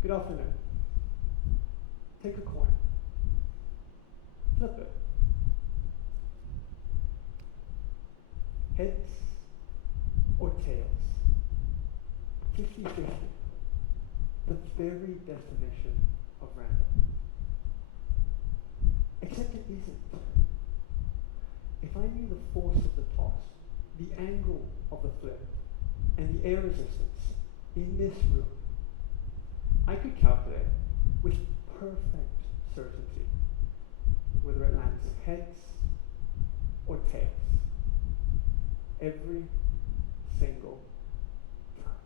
Good afternoon. Take a coin. Flip it. Heads or tails? 50-50. The very definition of random. Except it isn't. If I knew the force of the toss, the angle of the flip, and the air resistance in this room, I could calculate with perfect certainty whether it lands heads or tails every single time.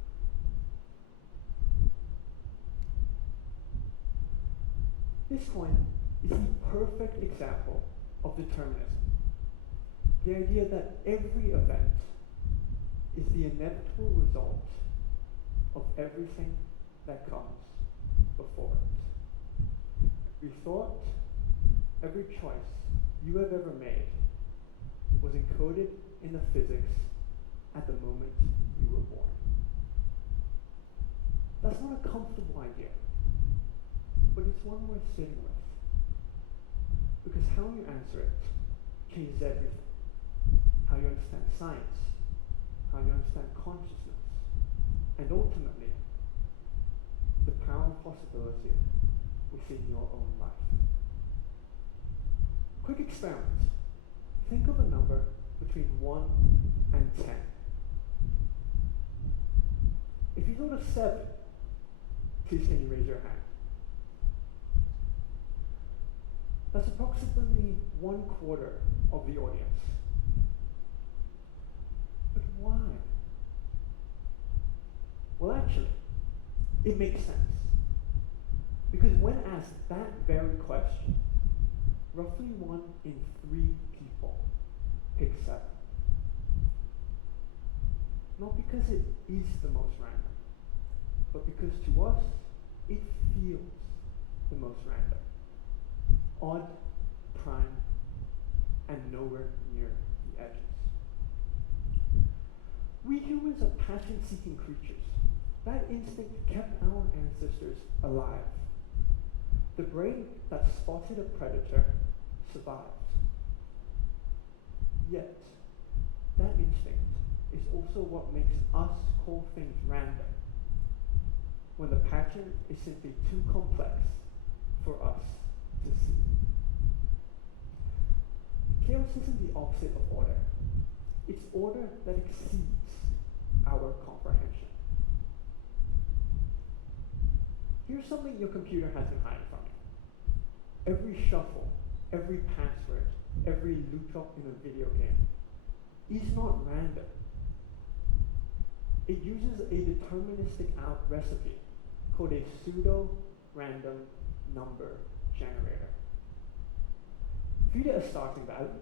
This coin is the perfect example of determinism. The idea that every event is the inevitable result of everything that comes before it. Every thought, every choice you have ever made was encoded in the physics at the moment you were born. That's not a comfortable idea, but it's one worth sitting with. Because how you answer it changes everything. How you understand science, how you understand consciousness, and ultimately, the power of possibility within your own life. Quick experiment. Think of a number between 1 and 10. If you thought of 7, please can you raise your hand? That's approximately 1/4 of the audience. But why? Well, actually, it makes sense. Because when asked that very question, roughly 1 in 3 people pick 7. Not because it is the most random, but because to us, it feels the most random. Odd, prime, and nowhere near the edges. We humans are pattern-seeking creatures. That instinct kept our ancestors alive. The brain that spotted a predator survived. Yet, that instinct is also what makes us call things random, when the pattern is simply too complex for us to see. Chaos isn't the opposite of order. It's order that exceeds our comprehension. Here's something your computer has been hiding from you. Every shuffle, every password, every loop up in a video game is not random. It uses a deterministic recipe called a pseudo-random number generator. Feed it a starting value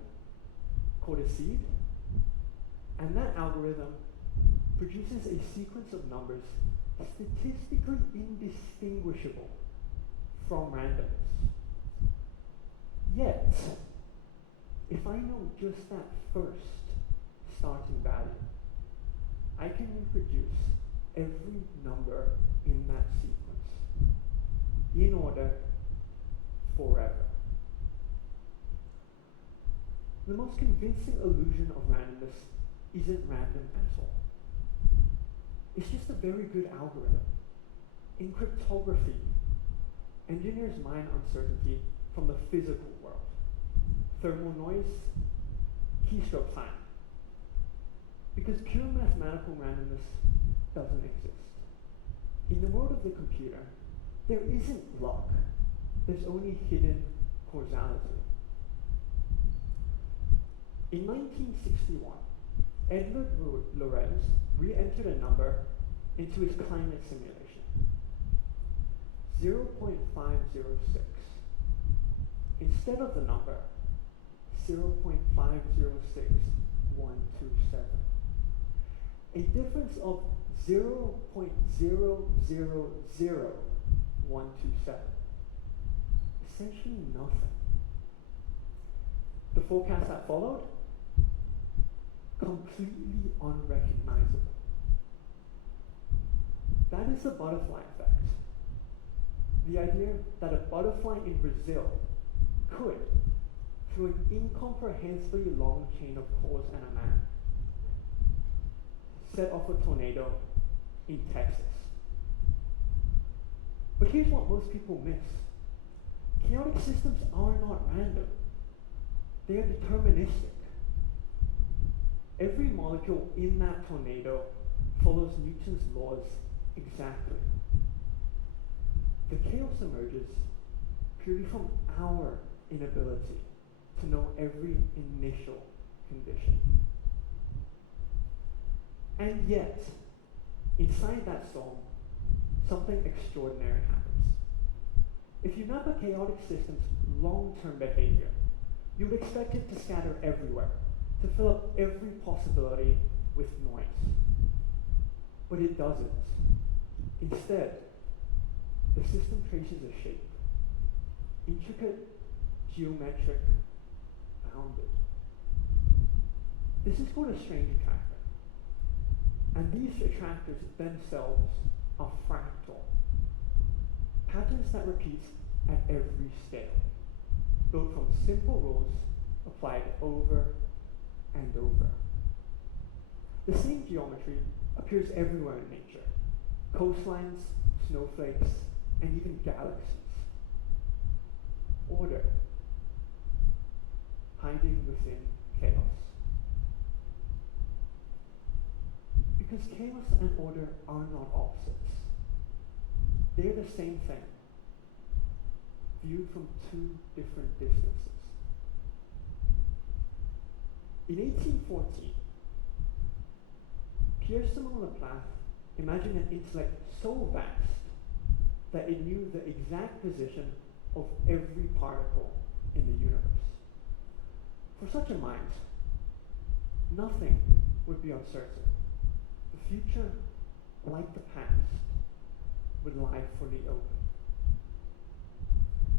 called a seed, and that algorithm produces a sequence of numbers statistically indistinguishable from randomness. Yet, if I know just that first starting value, I can reproduce every number in that sequence in order forever. The most convincing illusion of randomness isn't random at all. It's just a very good algorithm. In cryptography, engineers mine uncertainty from the physical world. Thermal noise, keystroke time. Because pure mathematical randomness doesn't exist. In the world of the computer, there isn't luck. There's only hidden causality. In 1961, Edward Lorenz re-entered a number into his climate simulation. 0.506. Instead of the number 0.506127. A difference of 0.000127. Essentially nothing. The forecast that followed? Completely unrecognizable. That is the butterfly effect. The idea that a butterfly in Brazil could, through an incomprehensibly long chain of cause and a man, set off a tornado in Texas. But here's what most people miss. Chaotic systems are not random. They are deterministic. Every molecule in that tornado follows Newton's laws exactly. The chaos emerges purely from our inability to know every initial condition. And yet, inside that storm, something extraordinary happens. If you map a chaotic system's long-term behavior, you would expect it to scatter everywhere, to fill up every possibility with noise. But it doesn't. Instead, the system traces a shape, intricate, geometric, bounded. This is called a strange attractor. And these attractors themselves are fractal. Patterns that repeat at every scale, built from simple rules applied over and over. The same geometry appears everywhere in nature. Coastlines, snowflakes, and even galaxies. Order, hiding within chaos. Because chaos and order are not opposites. They're the same thing, viewed from two different distances. In 1814, Pierre-Simon Laplace imagined an intellect so vast that it knew the exact position of every particle in the universe. For such a mind, nothing would be uncertain. The future, like the past, would lie fully open.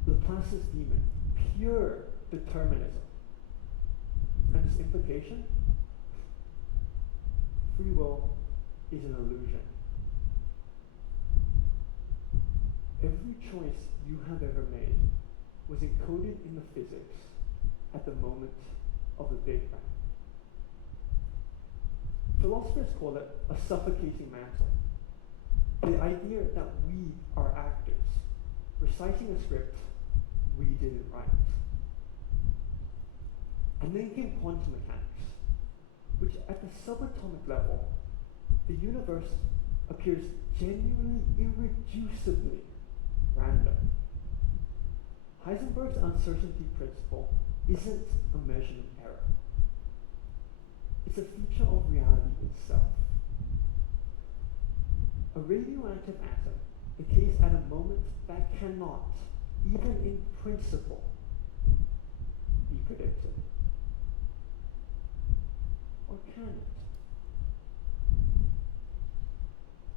Laplace's demon, pure determinism. And its implication? Free will is an illusion. Every choice you have ever made was encoded in the physics at the moment of the Big Bang. Philosophers call it a suffocating mantle. The idea that we are actors, reciting a script we didn't write. And then came quantum mechanics, which at the subatomic level, the universe appears genuinely irreducibly random. Heisenberg's uncertainty principle isn't a measurement error. It's a feature of reality itself. A radioactive atom decays at a moment that cannot, even in principle, be predicted. Or can it?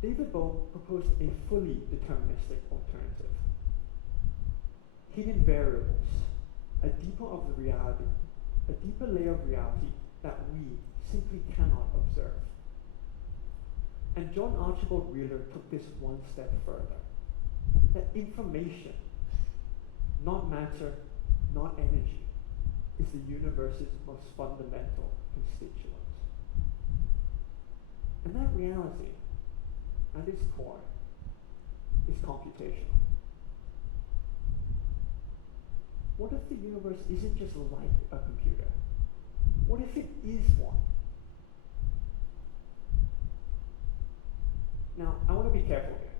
David Bohm proposed a fully deterministic alternative. Hidden variables, a deeper layer of reality that we simply cannot observe. And John Archibald Wheeler took this one step further. That information, not matter, not energy, is the universe's most fundamental constituent. And that reality, at its core, is computational. What if the universe isn't just like a computer? What if it is one? Now, I want to be careful here.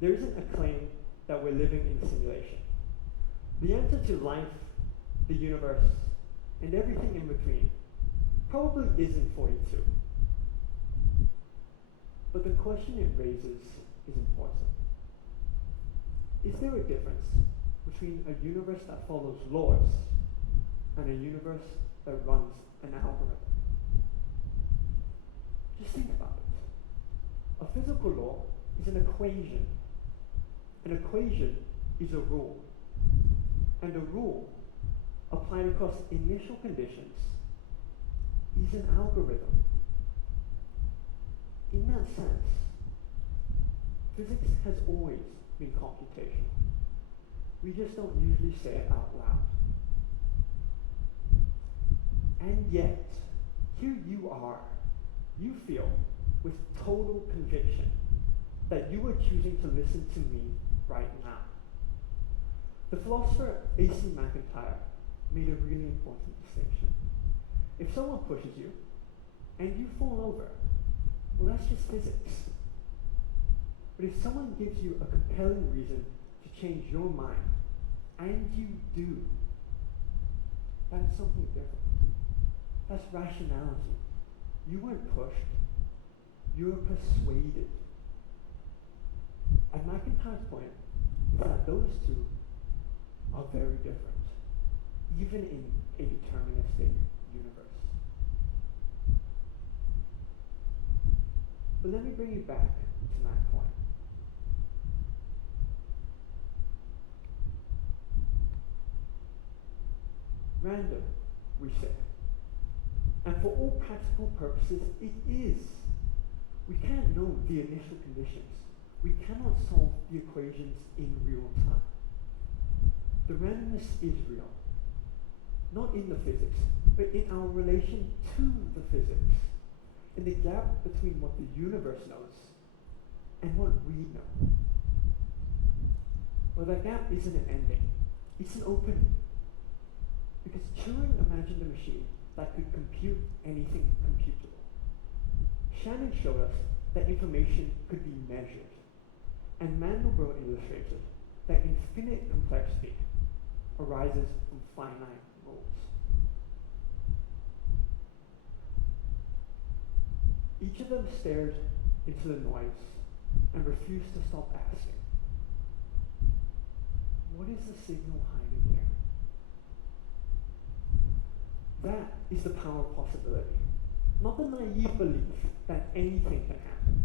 There isn't a claim that we're living in a simulation. The answer to life, the universe, and everything in between probably isn't 42. But the question it raises is important. Is there a difference between a universe that follows laws and a universe that runs an algorithm? Just think about it. A physical law is an equation. An equation is a rule. And a rule, applied across initial conditions, is an algorithm. In that sense, physics has always being computational. We just don't usually say it out loud. And yet, here you are. You feel with total conviction that you are choosing to listen to me right now. The philosopher A.C. McIntyre made a really important distinction. If someone pushes you and you fall over, well, that's just physics. But if someone gives you a compelling reason to change your mind, and you do, that's something different. That's rationality. You weren't pushed, you were persuaded. And McIntyre's point is that those two are very different, even in a deterministic universe. But let me bring you back to that point. Random, we say. And for all practical purposes, it is. We can't know the initial conditions. We cannot solve the equations in real time. The randomness is real. Not in the physics, but in our relation to the physics. In the gap between what the universe knows and what we know. Well, that gap isn't an ending. It's an opening. Because Turing imagined a machine that could compute anything computable. Shannon showed us that information could be measured. And Mandelbrot illustrated that infinite complexity arises from finite rules. Each of them stared into the noise and refused to stop asking, what is the signal hiding here? That is the power of possibility. Not the naive belief that anything can happen,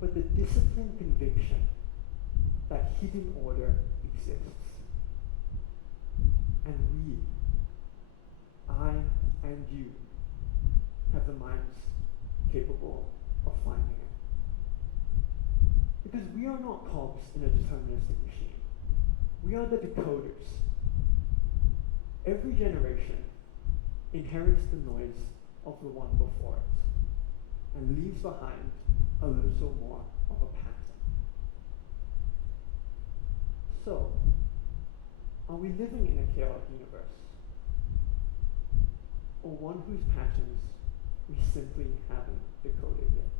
but the disciplined conviction that hidden order exists. And we, I and you, have the minds capable of finding it. Because we are not cogs in a deterministic machine. We are the decoders. Every generation inherits the noise of the one before it and leaves behind a little more of a pattern. So, are we living in a chaotic universe? Or one whose patterns we simply haven't decoded yet?